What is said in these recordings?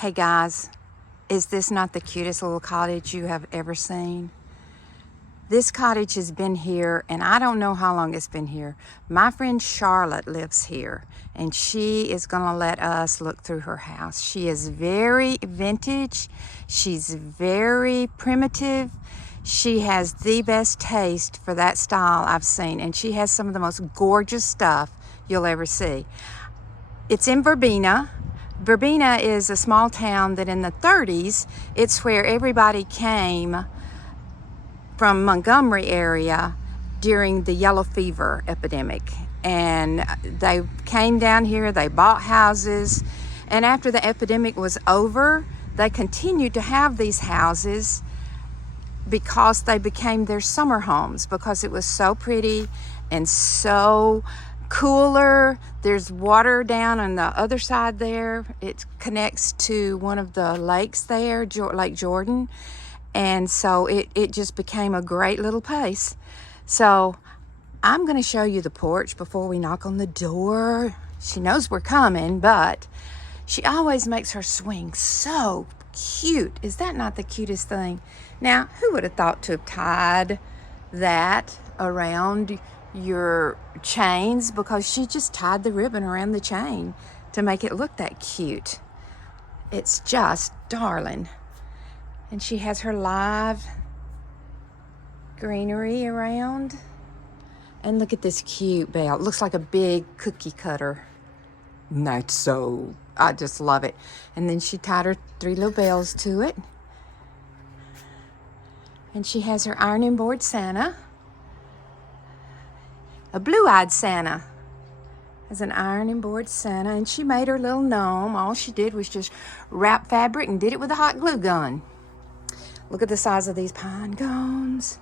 Hey guys, is this not the cutest little cottage you have ever seen? This cottage has been here, and I don't know how long it's been here. My friend Charlotte lives here, and she is gonna let us look through her house. She is very vintage. She's very primitive. She has the best taste for that style I've seen, and she has some of the most gorgeous stuff you'll ever see. It's in Verbena. Verbena is a small town that in the 30s, it's where everybody came from Montgomery area during the yellow fever epidemic. And they came down here, they bought houses, and after the epidemic was over, they continued to have these houses because they became their summer homes because it was so pretty and so cooler. There's water down on the other side there. It connects to one of the lakes there, Lake Jordan. And so it just became a great little place. So I'm going to show you the porch before we knock on the door. She knows we're coming, but she always makes her swing so cute. Is that not the cutest thing? Now, who would have thought to have tied that around your chains? Because she just tied the ribbon around the chain to make it look that cute. It's just darling. And she has her live greenery around. And look at this cute bell. It looks like a big cookie cutter. That's so, I just love it. And then she tied her 3 little bells to it. And she has her ironing board Santa. A blue-eyed Santa. Has an ironing board Santa. And she made her little gnome. All she did was just wrap fabric and did it with a hot glue gun. Look at the size of these pine cones.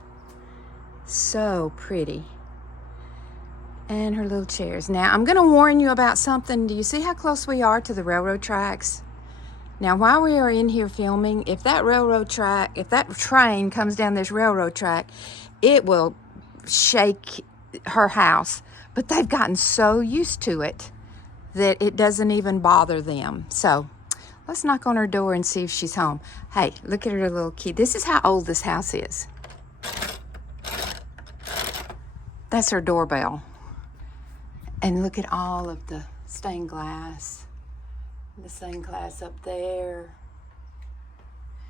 So pretty. And her little chairs. Now, I'm going to warn you about something. Do you see how close we are to the railroad tracks? Now, while we are in here filming, if that train comes down this railroad track, it will shake her house. But they've gotten so used to it that it doesn't even bother them. So, let's knock on her door and see if she's home. Hey, look at her little key. This is how old this house is. That's her doorbell. And look at all of the stained glass. The stained glass up there.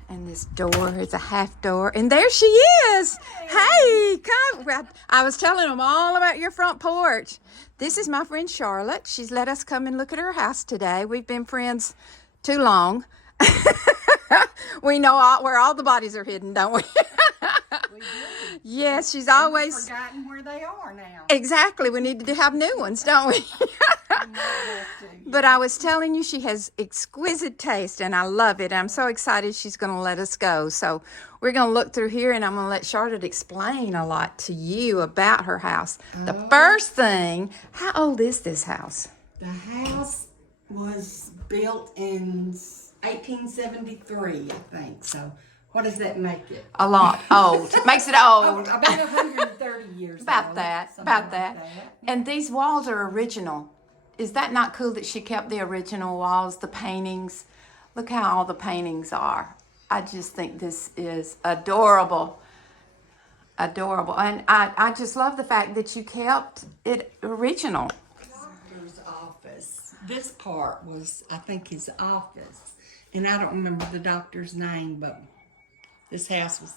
And this door is a half door. And there she is. Hey, come. I was telling them all about your front porch. This is my friend Charlotte. She's let us come and look at her house today. We've been friends too long. We know where all the bodies are hidden, don't we? We do. Yes, she's always We've forgotten where they are now. Exactly. We need to have new ones, don't we? But I was telling you, she has exquisite taste, and I love it. I'm so excited she's going to let us go. So we're going to look through here, and I'm going to let Charlotte explain a lot to you about her house. The first thing, how old is this house? The house was built in 1873, I think. So what does that make it? A lot. Old. Makes it old. About 130 years About old. that. Something About like that. And these walls are original. Is that not cool that she kept the original walls, the paintings? Look how all the paintings are. I just think this is adorable. Adorable. And I just love the fact that you kept it original. Doctor's office. This part was, I think, his office. And I don't remember the doctor's name, but this house was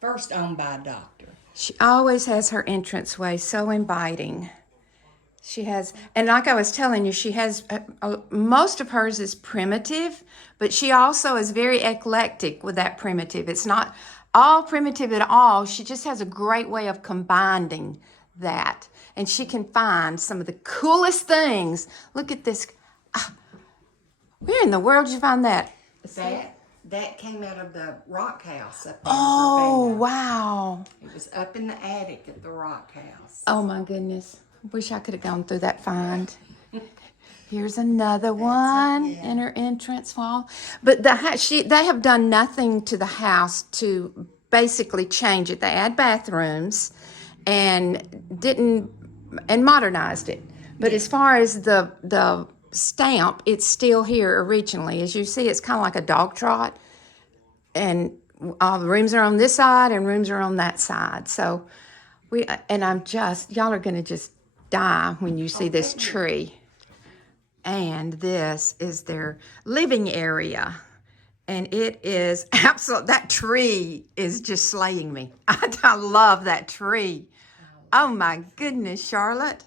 first owned by a doctor. She always has her entranceway so inviting. She has, and like I was telling you, she has, most of hers is primitive, but she also is very eclectic with that primitive. It's not all primitive at all. She just has a great way of combining that. And she can find some of the coolest things. Look at this. Where in the world did you find that? That came out of the rock house up in Oh, Verbena. wow. It was up in the attic at the rock house. Oh, my goodness. Wish I could have gone through that find. Here's another one in her entrance wall. But they have done nothing to the house to basically change it. They add bathrooms and modernized it. But as far as the stamp, it's still here originally. As you see, it's kind of like a dog trot. And all the rooms are on this side and rooms are on that side. So y'all are going to just die when you see this tree. And this is their living area. And it is absolute. That tree is just slaying me. I love that tree. Oh my goodness, Charlotte.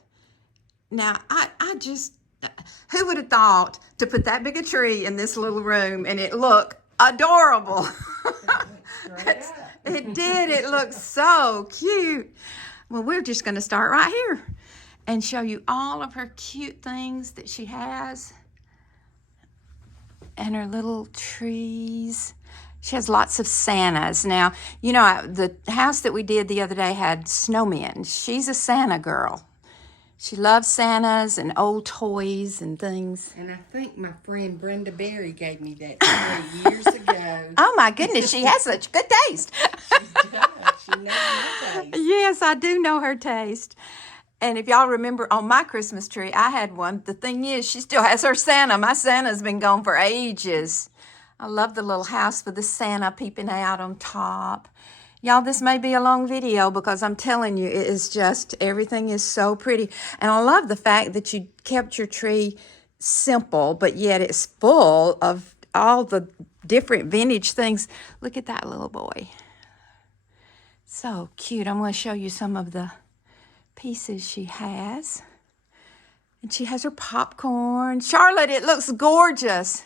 Now, I just, who would have thought to put that big a tree in this little room and it looked adorable? It did. It looked so cute. Well, we're just going to start right here and show you all of her cute things that she has. And her little trees. She has lots of Santas. Now, you know, the house that we did the other day had snowmen. She's a Santa girl. She loves Santas and old toys and things. And I think my friend Brenda Berry gave me that tree years ago. Oh my goodness, she has such good taste. She does. She knows my taste. Yes, I do know her taste. And if y'all remember on my Christmas tree, I had one. The thing is, she still has her Santa. My Santa's been gone for ages. I love the little house with the Santa peeping out on top. Y'all, this may be a long video because I'm telling you, it is just, everything is so pretty. And I love the fact that you kept your tree simple, but yet it's full of all the different vintage things. Look at that little boy. So cute. I'm going to show you some of the pieces she has. And she has her popcorn. Charlotte, it looks gorgeous.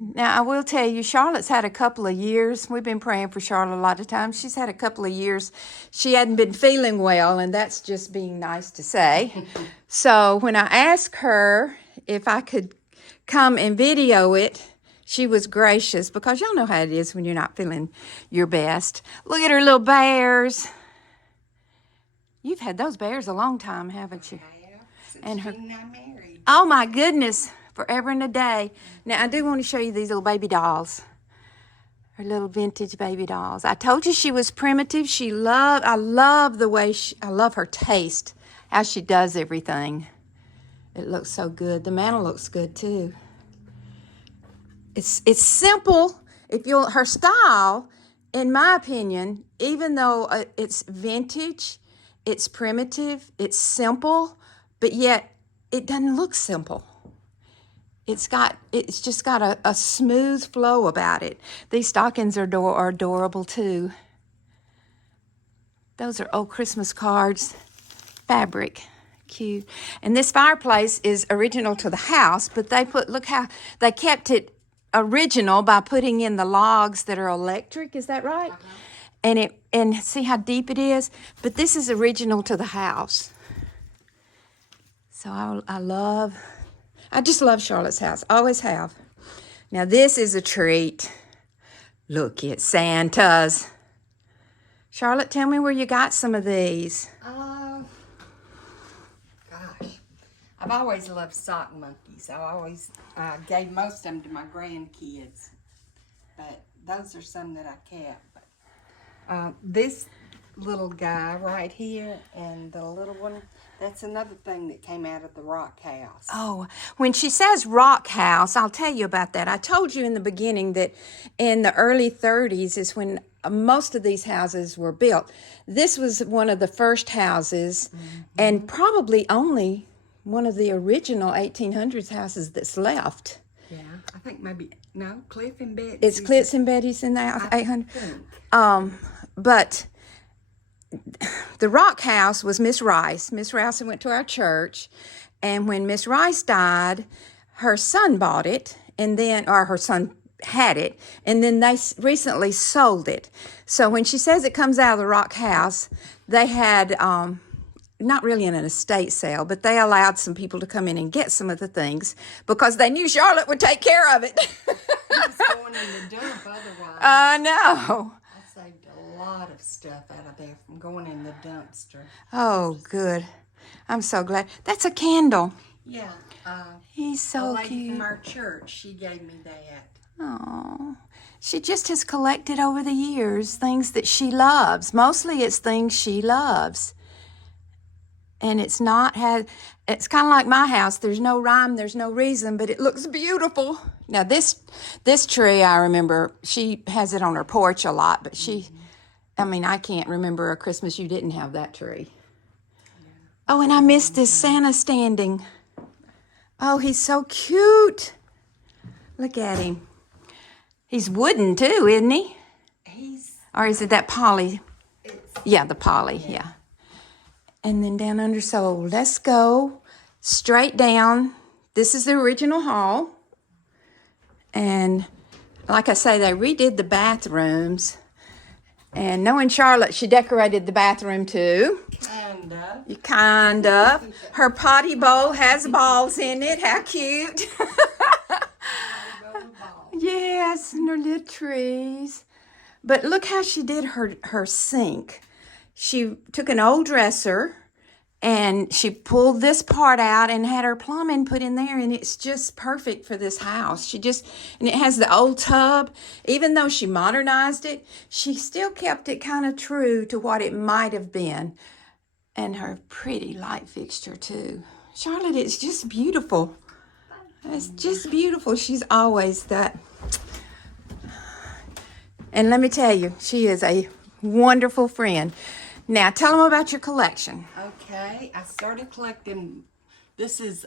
Now, I will tell you, Charlotte's had a couple of years. We've been praying for Charlotte a lot of times. She's had a couple of years. She hadn't been feeling well, and that's just being nice to say. So when I asked her if I could come and video it, she was gracious because y'all know how it is when you're not feeling your best. Look at her little bears. You've had those bears a long time, haven't you? I have, since And her, Gene and I married. oh my goodness, forever and a day. Now, I do want to show you these little baby dolls. Her little vintage baby dolls. I told you she was primitive. I love the way I love her taste, how she does everything. It looks so good. The mantle looks good too. It's simple. Her style, in my opinion, even though it's vintage, it's primitive, it's simple, but yet it doesn't look simple. It's just got a smooth flow about it. These stockings are adorable too. Those are old Christmas cards, fabric, cute. And this fireplace is original to the house, but look how they kept it original by putting in the logs that are electric. Is that right? Uh-huh. And see how deep it is? But this is original to the house. So I just love Charlotte's house. Always have. Now this is a treat. Look at Santa's. Charlotte, tell me where you got some of these. Gosh. I've always loved sock monkeys. I always gave most of them to my grandkids. But those are some that I kept. This little guy right here and the little one, that's another thing that came out of the rock house. Oh, when she says rock house, I'll tell you about that. I told you in the beginning that in the early 30s is when most of these houses were built. This was one of the first houses, and probably only one of the original 1800s houses that's left. Yeah, I think Cliff and Betty. It's Cliff and Betty's in the house, 800. But the rock house was Miss Rice. Miss Rice went to our church, and when Miss Rice died, her son bought it, or her son had it, and then they recently sold it. So when she says it comes out of the rock house, they had, not really in an estate sale, but they allowed some people to come in and get some of the things because they knew Charlotte would take care of it. It's going in the dump otherwise. I know. I saved a lot of stuff out of there from going in the dumpster. Oh, good. I'm so glad. That's a candle. Yeah. He's so a lady cute. from our church, she gave me that. Oh, she just has collected over the years things that she loves. Mostly it's things she loves. and it's kind of like my house. There's no rhyme, there's no reason, but it looks beautiful. Now this tree, I remember she has it on her porch a lot, but I can't remember a Christmas you didn't have that tree. Oh, and I missed this Santa standing. Oh, he's so cute. Look at him. He's wooden too, isn't he? Or is it that poly? Yeah, the poly, yeah. And then down under, so let's go straight down. This is the original hall. And like I say, they redid the bathrooms. And knowing Charlotte, she decorated the bathroom too. Kind of. Her potty bowl has balls in it. How cute. Yes, and her little trees. But look how she did her sink. She took an old dresser and she pulled this part out and had her plumbing put in there, and it's just perfect for this house. And it has the old tub. Even though she modernized it, she still kept it kind of true to what it might have been. And her pretty light fixture too. Charlotte, it's just beautiful. It's just beautiful. She's always that. And let me tell you, she is a wonderful friend. Now, tell them about your collection. Okay, I started collecting. This is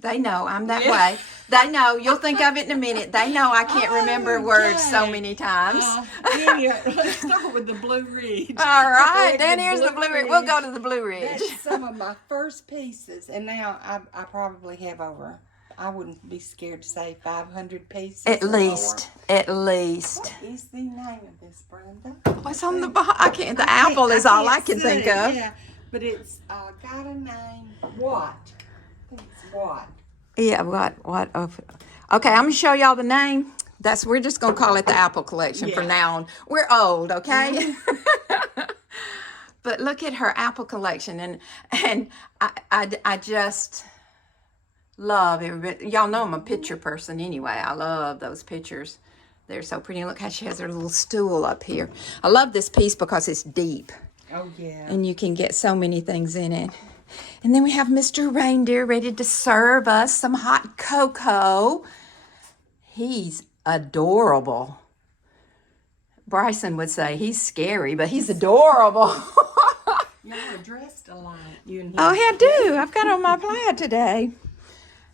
They know I'm that way. They know. You'll think of it in a minute. They know I can't remember words so many times. Let's start with the Blue Ridge. All right, then here's the Blue Ridge. We'll go to the Blue Ridge. That's some of my first pieces, and now I probably have over, I wouldn't be scared to say 500 pieces. At least. What is the name of this, Brenda? What's on the bottom? I can't. The apple is all I can think of. Yeah, but it's got a name. What? I think it's what? Yeah, what of? Okay, I'm gonna show y'all the name. We're just gonna call it the Apple Collection from now on. We're old, okay? But look at her apple collection, and I just love it. Y'all know I'm a picture person anyway. I love those pictures. They're so pretty. Look how she has her little stool up here. I love this piece because it's deep. Oh, yeah. And you can get so many things in it. And then we have Mr. Reindeer ready to serve us some hot cocoa. He's adorable. Bryson would say he's scary, but he's adorable. Y'all are dressed alike, you and him. Oh, yeah, I do. I've got on my plaid today.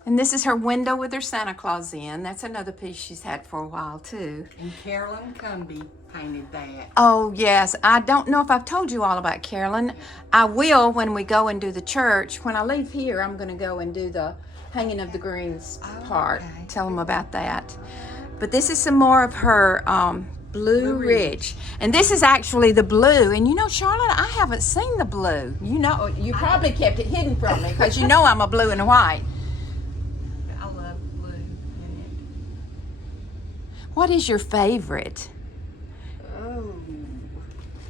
And this is her window with her Santa Claus in. That's another piece she's had for a while, too. And Carolyn Cumby painted that. Oh, yes. I don't know if I've told you all about Carolyn. I will when we go and do the church. When I leave here, I'm going to go and do the hanging of the greens part. Okay. Tell them about that. But this is some more of her Blue Ridge. And this is actually the blue. And you know, Charlotte, I haven't seen the blue. You know, you probably kept it hidden from me because you know I'm a blue and a white. I love blue in it. What is your favorite? Oh,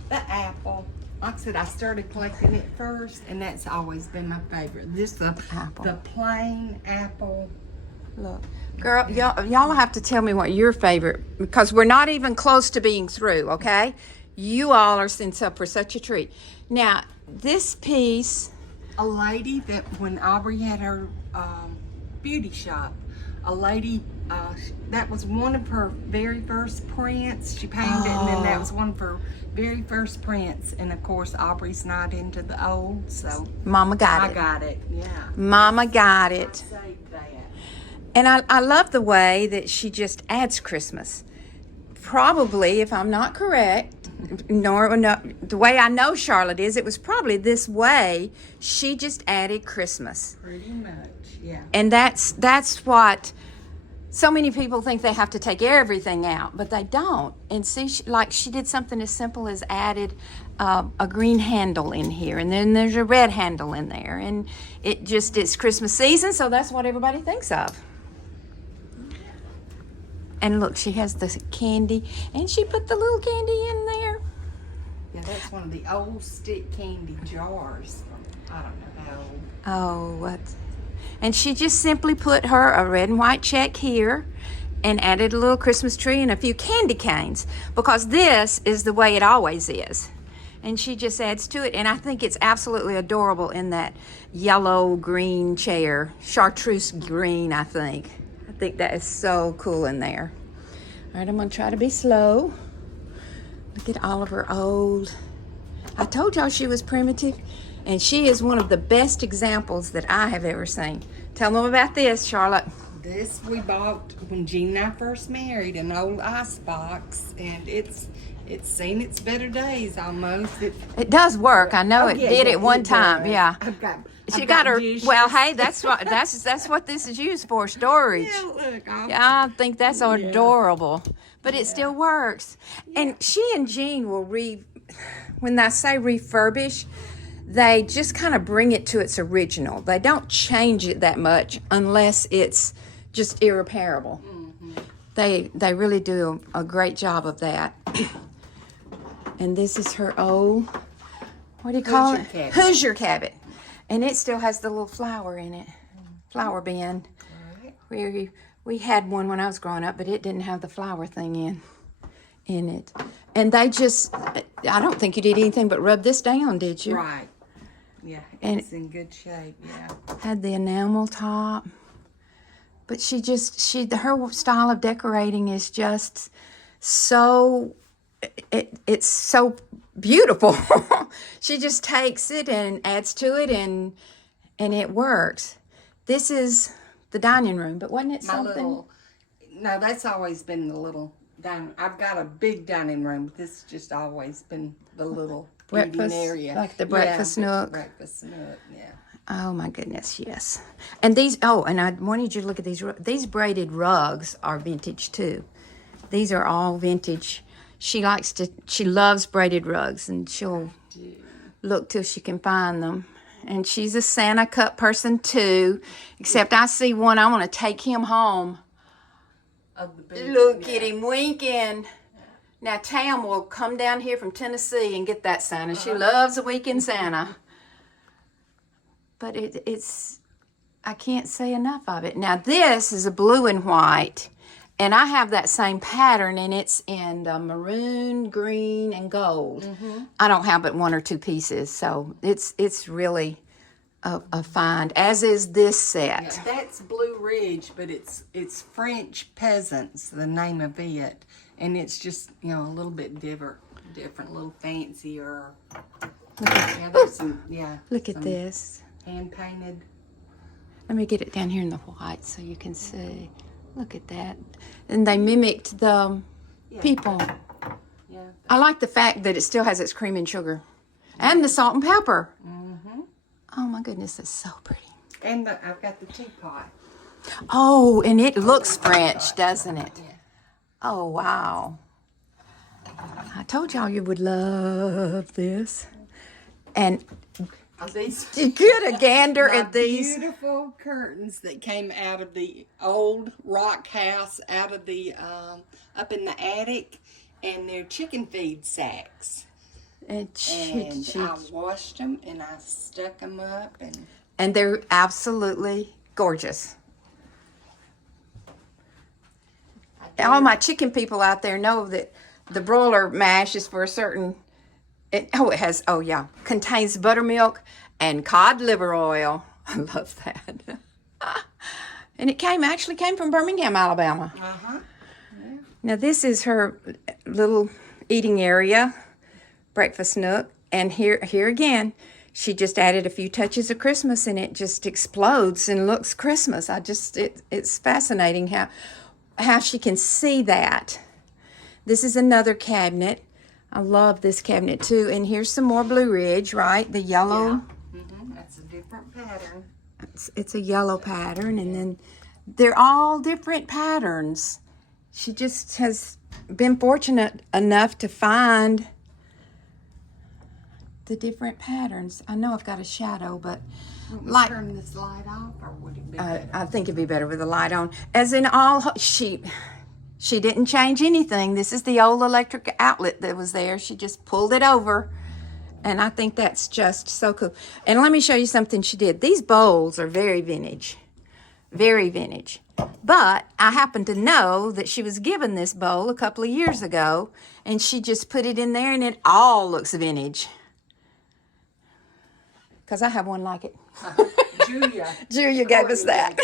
the apple. Like I said, I started collecting it first, and that's always been my favorite. The plain apple. Look, girl, y'all have to tell me what your favorite, because we're not even close to being through, okay? You all are in for such a treat. Now, this piece. A lady that when Aubrey had her beauty shop, a lady, that was one of her very first prints. She painted it, and then that was one of her very first prints. And of course, Aubrey's not into the old, so Mama got it. I got it, yeah. Mama got I it. saved that. And I love the way that she just adds Christmas. Probably, if I'm not correct, the way I know Charlotte is, it was probably this way. She just added Christmas. Pretty much, yeah. And that's what so many people think they have to take everything out, but they don't. And see, like she did something as simple as added a green handle in here, and then there's a red handle in there, and it's Christmas season, so that's what everybody thinks of. And look, she has the candy, and she put the little candy in there. Yeah, that's one of the old stick candy jars from, I don't know how old. Oh, what? And she just simply put a red and white check here and added a little Christmas tree and a few candy canes, because this is the way it always is. and she just adds to it. And I think it's absolutely adorable in that yellow green chair, chartreuse green. I think that is so cool in there. All right, I'm gonna try to be slow. Look at Oliver old. I told y'all she was primitive, and she is one of the best examples that I have ever seen. Tell them about this, Charlotte. This we bought when Jean and I first married, an old ice box, and it's seen its better days almost. It does work. I know it did at one time. does. Yeah. She got her. dishes. Well, hey, that's what this is used for, storage. Yeah, look. I think that's adorable, but it still works. And she and Jean will when I say refurbish, they just kind of bring it to its original. They don't change it that much unless it's just irreparable. They really do a great job of that. And this is her old, what do you call it? Cabinet. Hoosier cabinet. And it still has the little flower in it, flower bin. Right. We had one when I was growing up, but it didn't have the flower thing in it. And they just, I don't think you did anything but rub this down, did you? Right. Yeah, And it's in good shape, yeah. Had the enamel top. But her style of decorating is just so, it's so beautiful. She just takes it and adds to it, and it works. This is the dining room, but wasn't it something? No, that's always been the little dining. I've got a big dining room, but this has just always been the little Breakfast, eating area. like the breakfast nook. Breakfast nook, yeah. Oh my goodness, yes. And these, and I wanted you to look at these braided rugs are vintage too. These are all vintage. She loves braided rugs, and she'll look till she can find them. And she's a Santa cup person too, except I see one, I want to take him home. Look at him winking. Now Tam will come down here from Tennessee and get that Santa. She loves a weekend Santa. But it's, I can't say enough of it. Now this is a blue and white, and I have that same pattern, and it's in the maroon, green, and gold. I don't have but one or two pieces, so it's really a find, as is this set. Yeah, that's Blue Ridge, but it's French Peasants, the name of it, and it's just a little bit different, a little fancier. Look at this. Hand painted. Let me get it down here in the white so you can see. Look at that. And they mimicked the people. Yeah. I like the fact that it still has its cream and sugar. And the salt and pepper. Oh my goodness, that's so pretty. And I've got the teapot. Oh, and it looks French, doesn't it? Yeah. Oh, wow. I told y'all you would love this. And get a gander at these. Beautiful curtains that came out of the old rock house, out of the up in the attic, and they're chicken feed sacks. And I washed them and I stuck them up, and they're absolutely gorgeous. All my chicken people out there know that the broiler mash is for a certain. Contains buttermilk and cod liver oil. I love that. And it actually came from Birmingham, Alabama. Yeah. Now this is her little eating area, breakfast nook, and here again, she just added a few touches of Christmas, and it just explodes and looks Christmas. It's fascinating how she can see that. This is another cabinet. I love this cabinet too. And here's some more Blue Ridge, right? The yellow. Yeah. That's a different pattern. It's a yellow pattern, and then they're all different patterns. She just has been fortunate enough to find the different patterns. I know I've got a shadow, but turn this light off, or would it be I think it'd be better with the light on. As in all, she didn't change anything. This is the old electric outlet that was there. She just pulled it over. And I think that's just so cool. And let me show you something she did. These bowls are very vintage. Very vintage. But I happen to know that she was given this bowl a couple of years ago, and she just put it in there, and it all looks vintage. Because I have one like it. Julia gave us that.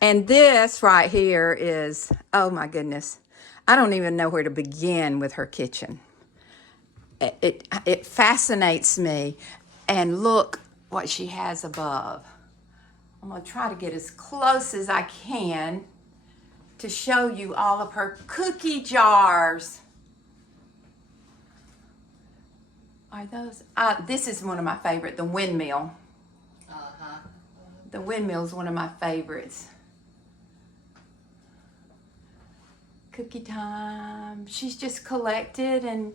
And this right here is, oh my goodness. I don't even know where to begin with her kitchen. It fascinates me. And look what she has above. I'm going to try to get as close as I can to show you all of her cookie jars. Are those? This is one of my favorite, the windmill. The windmill is one of my favorites. Cookie time. She's just collected and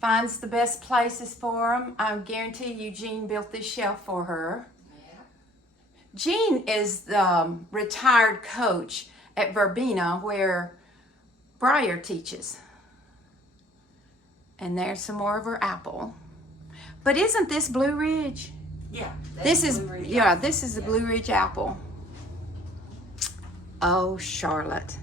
finds the best places for them. I guarantee you Jean built this shelf for her. Yeah. Jean is the retired coach at Verbena where Breyer teaches. And there's some more of her apple. But isn't this Blue Ridge? Yeah. This is the Blue Ridge apple. Oh, Charlotte.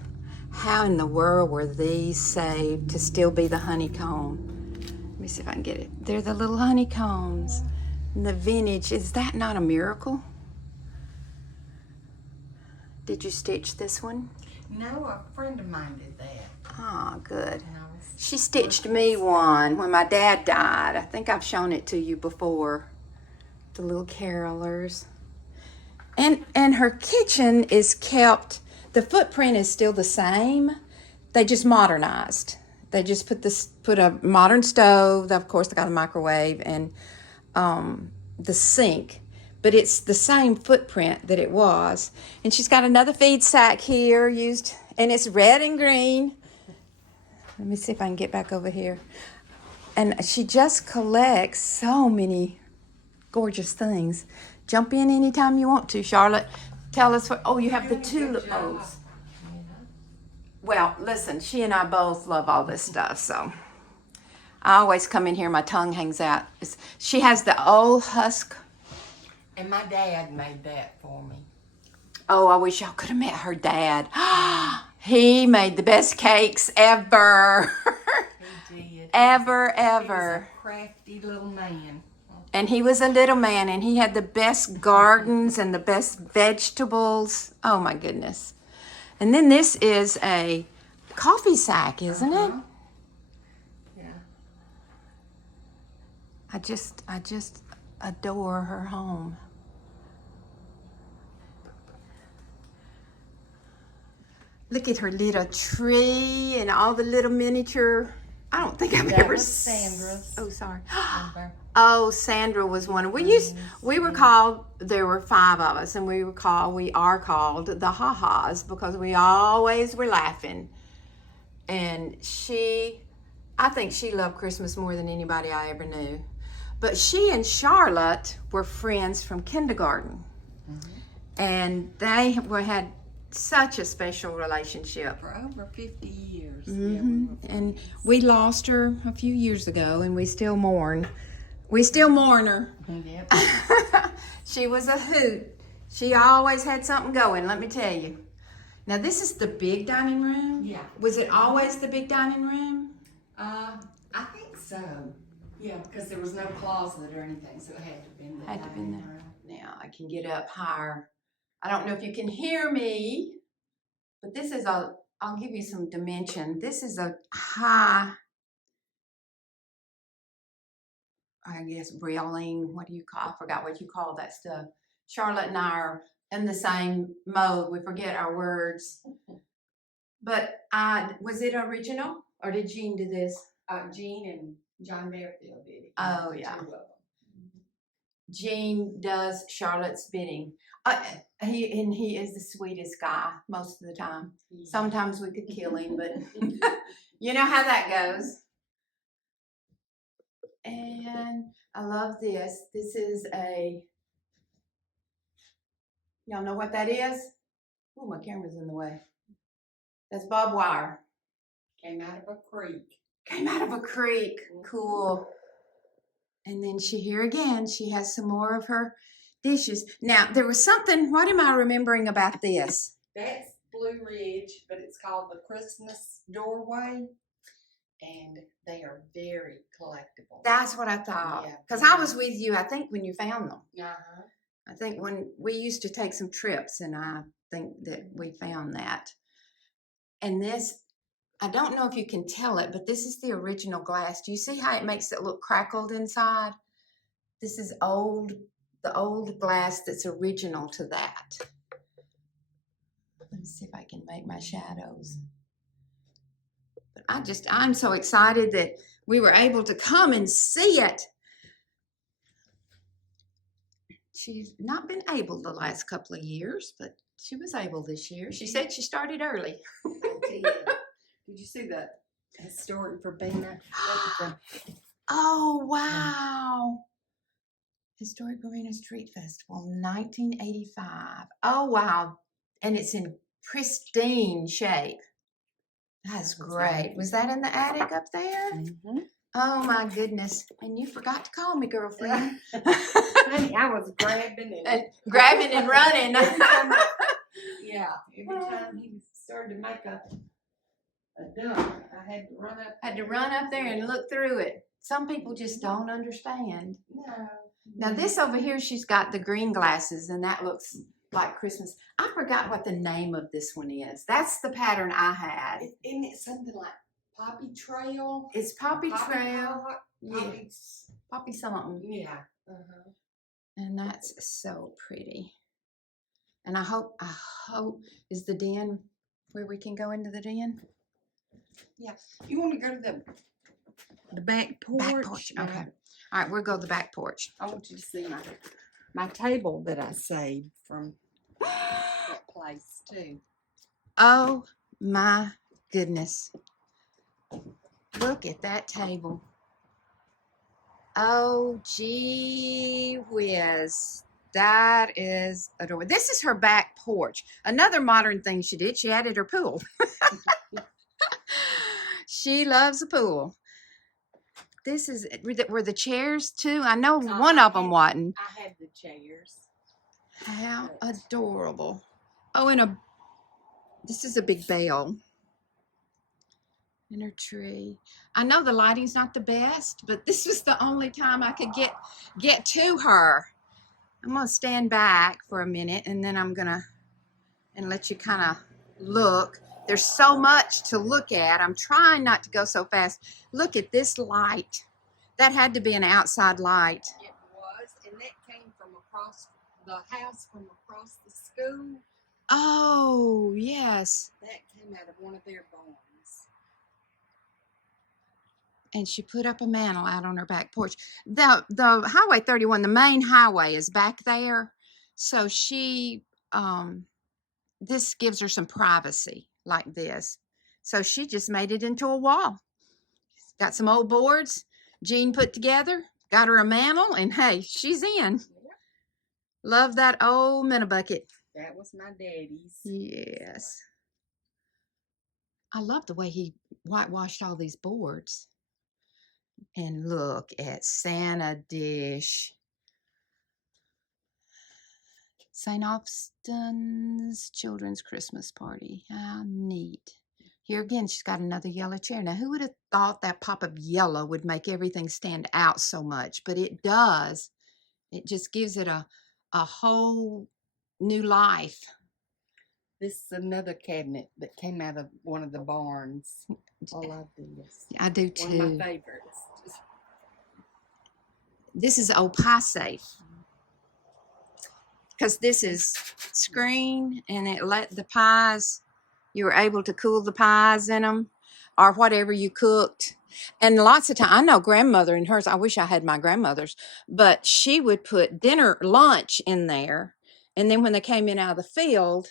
How in the world were these saved to still be the honeycomb? Let me see if I can get it. They're the little honeycombs. And the vintage, is that not a miracle? Did you stitch this one? No, a friend of mine did that. Oh, good. She stitched me one when my dad died. I think I've shown it to you before. The little carolers. And her kitchen is kept, the footprint is still the same. They just modernized. They just put a modern stove. Of course, they got a microwave and the sink. But it's the same footprint that it was. And she's got another feed sack here used, and it's red and green. Let me see if I can get back over here. And she just collects so many gorgeous things. Jump in anytime you want to, Charlotte. Tell us what, oh, you have the tulip bowls. Well, listen, she and I both love all this stuff, so I always come in here, my tongue hangs out. She has the old husk. And my dad made that for me. Oh, I wish y'all could have met her dad. He made the best cakes ever. He did. Ever. He was a crafty little man. And he was a little man, and he had the best gardens and the best vegetables. Oh, my goodness. And then this is a coffee sack, isn't it? Yeah. I just adore her home. Look at her little tree and all the little miniature. I don't think I've ever seen Sandra's. Oh, sorry. Oh, Sandra was one. We were called, there were 5 of us, and we are called the ha-has because we always were laughing. And I think she loved Christmas more than anybody I ever knew. But she and Charlotte were friends from kindergarten. Mm-hmm. And they had such a special relationship. For over 50 years. Mm-hmm. And we lost her a few years ago, and we still mourn. We still mourn her. Yep. She was a hoot. She always had something going, let me tell you. Now, this is the big dining room? Yeah. Was it always the big dining room? I think so. Yeah, because there was no closet or anything, so it had to have been the dining room. Now, I can get up higher. I don't know if you can hear me, but this is I'll give you some dimension. This is a high, I guess, railing. I forgot what you call that stuff. Charlotte and I are in the same mode. We forget our words. But was it original, or did Jean do this? Jean and John Bearfield did it. Oh, yeah. Jean does Charlotte's bidding. He is the sweetest guy most of the time. Yeah. Sometimes we could kill him, but you know how that goes. And I love this. This is y'all know what that is? Oh, my camera's in the way. That's barbed wire. Came out of a creek. Cool. And then here again, she has some more of her dishes. Now, there was something, what am I remembering about this? That's Blue Ridge, but it's called the Christmas Doorway. And they are very collectible. That's what I thought. Yeah. Because I was with you, I think, when you found them. Uh-huh. I think when we used to take some trips, and I think that we found that. And this, I don't know if you can tell it, but this is the original glass. Do you see how it makes it look crackled inside? This is old, the old glass that's original to that. Let me see if I can make my shadows. But I'm so excited that we were able to come and see it. She's not been able the last couple of years, but she was able this year. She said she started early. I did. Did you see the historic Verbena? Oh, wow. Historic Verbena Street Festival, 1985. Oh, wow. And it's in pristine shape. That's great. Was that in the attic up there? Mm-hmm. Oh, my goodness. And you forgot to call me, girlfriend. Honey, I was grabbing and grabbing and running. every time he started to make a dump, I had to run up. Had to run up there and look through it. Some people just don't understand. No. Now this over here, she's got the green glasses, and that looks like Christmas. I forgot what the name of this one is. That's the pattern I had. Isn't it something like Poppy Trail? It's Poppy Trail. Yeah. Poppy something. Yeah. Uh-huh. And that's so pretty. And I hope, is the den where we can go into the den? Yeah. You want to go to the back porch? Back porch, okay. All right, we'll go to the back porch. I want you to see my table that I saved from that place too. Oh my goodness. Look at that table. Oh, gee whiz. That is adorable. This is her back porch. Another modern thing she did, she added her pool. She loves a pool. This is, were the chairs too? I know one of them wasn't. I had the chairs. How adorable. Oh, and this is a big bell. In her tree. I know the lighting's not the best, but this was the only time I could get to her. I'm gonna stand back for a minute, and then I'm gonna let you kind of look. There's so much to look at. I'm trying not to go so fast. Look at this light. That had to be an outside light. It was, and that came from across the house, from across the school. Oh, yes. That came out of one of their barns. And she put up a mantle out on her back porch. The Highway 31, the main highway, is back there. So she, this gives her some privacy like this. So she just made it into a wall. Got some old boards Jean put together, got her a mantle, and hey, she's in. Yeah. Love that old minute bucket. That was my daddy's. Yes. I love the way he whitewashed all these boards. And look at Santa dish. St. Austin's Children's Christmas Party. How neat. Here again, she's got another yellow chair. Now, who would have thought that pop of yellow would make everything stand out so much? But it does. It just gives it a whole new life. This is another cabinet that came out of one of the barns. I love this. I do too. One of my favorites. This is old pie safe. Because this is screen, and it let the pies, you were able to cool the pies in them or whatever you cooked. And lots of time, I know grandmother and hers, I wish I had my grandmother's, but she would put lunch in there. And then when they came in out of the field,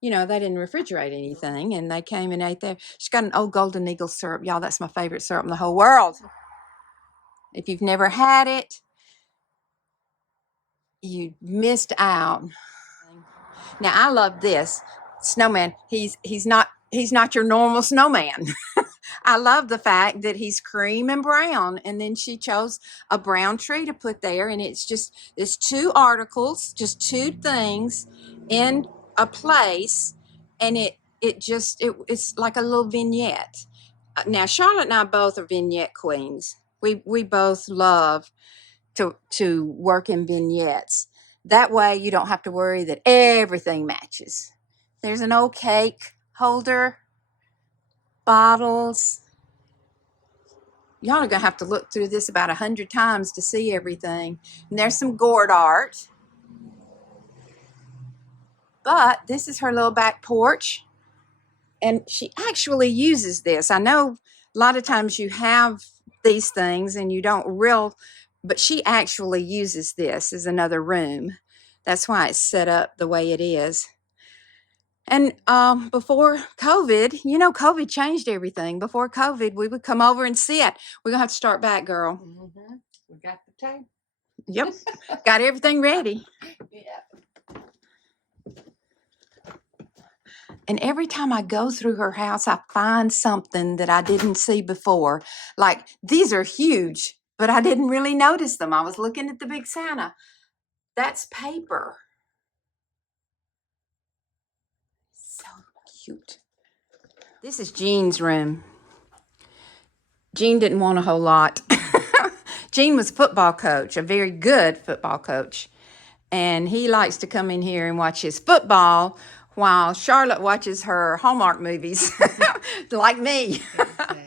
you know, they didn't refrigerate anything, and they came and ate there. She's got an old Golden Eagle syrup. Y'all, that's my favorite syrup in the whole world. If you've never had it, you missed out. Now, I love this snowman. He's not your normal snowman. I love the fact that he's cream and brown. And then she chose a brown tree to put there. And it's 2 articles, just 2 things in a place. And it's like a little vignette. Now, Charlotte and I both are vignette queens. We both love to work in vignettes. That way you don't have to worry that everything matches. There's an old cake holder, bottles. Y'all are gonna have to look through this about 100 times to see everything. And there's some gourd art. But this is her little back porch. And she actually uses this. I know a lot of times you have these things and you don't but she actually uses this as another room. That's why it's set up the way it is. And before COVID, COVID changed everything. Before COVID, we would come over and sit. We're going to have to start back, girl. Mm-hmm. We got the table. Yep. Got everything ready. Yeah. And every time I go through her house, I find something that I didn't see before. Like, these are huge, but I didn't really notice them. I was looking at the big Santa. That's paper. So cute. This is Jean's room. Jean didn't want a whole lot. Jean was a football coach, a very good football coach. And he likes to come in here and watch his football while Charlotte watches her Hallmark movies, like me. Exactly.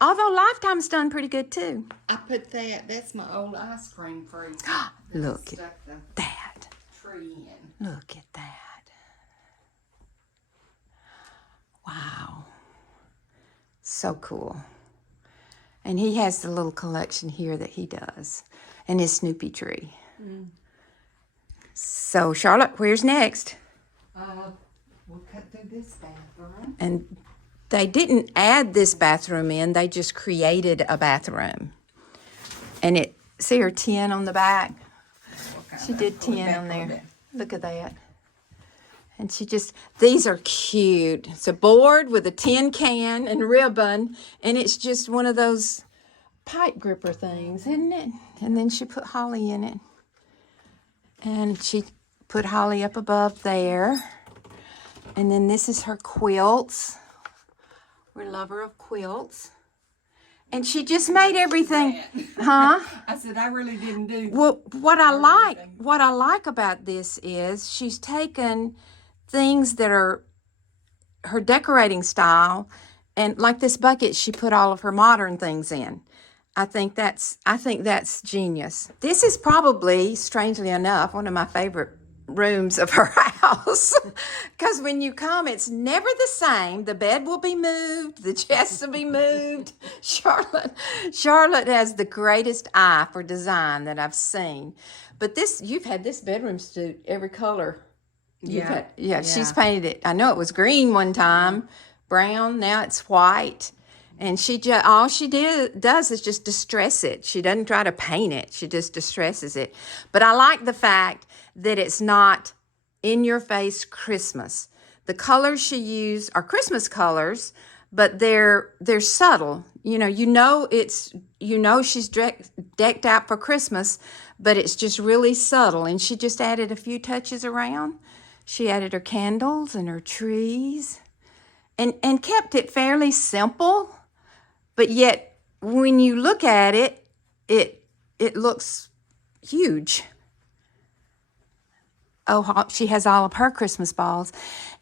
Although Lifetime's done pretty good too. I put that's my old ice cream freezer. Look at that. Tree in. Look at that. Wow. So cool. And he has the little collection here that he does. And his Snoopy tree. Mm. So, Charlotte, where's next? We'll cut through this bathroom. And they didn't add this bathroom in. They just created a bathroom. And see her tin on the back? She did tin on there. Look at that. And these are cute. It's a board with a tin can and ribbon, and it's just one of those pipe gripper things, isn't it? And then she put holly in it. And she put holly up above there. And then this is her quilts. We're a lover of quilts. And she just made everything. Huh? I said, I really didn't do. Well, what I like about this is she's taken things that are her decorating style, and like this bucket, she put all of her modern things in. I think that's genius. This is probably, strangely enough, one of my favorite rooms of her house, because when you come, it's never the same. The bed will be moved, the chests will be moved. Charlotte has the greatest eye for design that I've seen. But you've had this bedroom suit every color. Yeah, she's painted it. I know it was green one time, brown, now it's white. And all she does is just distress it. She doesn't try to paint it. She just distresses it. But I like the fact that it's not in-your-face Christmas. The colors she used are Christmas colors, but they're subtle. She's decked out for Christmas, but it's just really subtle. And she just added a few touches around. She added her candles and her trees and kept it fairly simple. But yet, when you look at it, it looks huge. Oh, she has all of her Christmas balls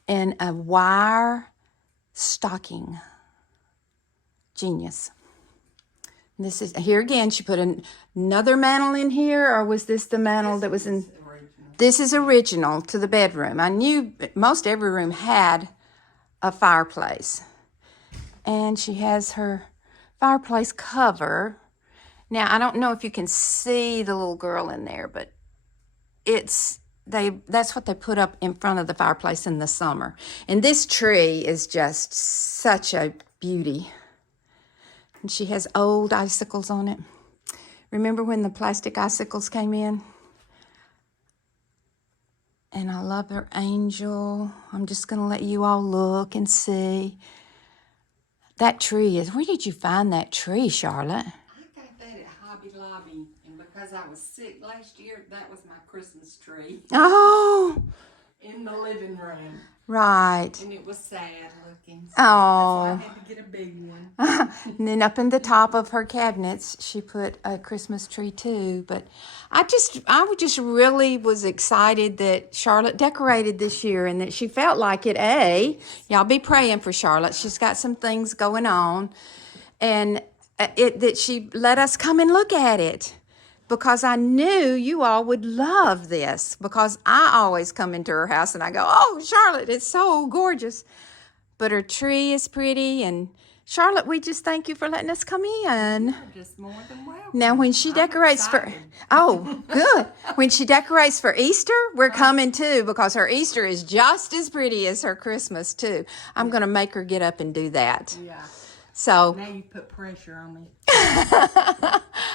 in a wire stocking. Genius. This is, here again, she put another mantle in here, or was this the mantle that was in? This is original to the bedroom. I knew most every room had a fireplace. And she has her fireplace cover. Now, I don't know if you can see the little girl in there, but that's what they put up in front of the fireplace in the summer. And this tree is just such a beauty. And she has old icicles on it. Remember when the plastic icicles came in? And I love her angel. I'm just going to let you all look and see. That tree is, where did you find that tree, Charlotte? I got that at Hobby Lobby, and because I was sick last year, that was my Christmas tree Oh, in the living room. right. And it was sad looking. So Oh. that's why I had to get a big one. And then up in the top of her cabinets, she put a Christmas tree too. But I just really was excited that Charlotte decorated this year and that she felt like it. Y'all be praying for Charlotte. She's got some things going on, and that she let us come and look at it because I knew you all would love this because I always come into her house and I go, "Oh, Charlotte, it's so gorgeous." But her tree is pretty, and Charlotte, we just thank you for letting us come in. You're just more than welcome. Now, when she decorates excited. good. When she decorates for Easter, we're coming too because her Easter is just as pretty as her Christmas too. I'm going to make her get up and do that. Yeah. So Now you put pressure on me.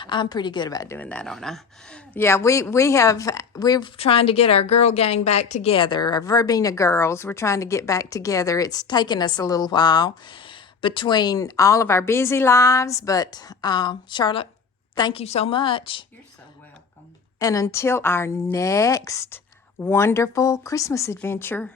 I'm pretty good about doing that, aren't I? Yeah, we're trying to get our girl gang back together, our Verbena girls. We're trying to get back together. It's taken us a little while between all of our busy lives, but Charlotte, thank you so much. You're so welcome. And until our next wonderful Christmas adventure,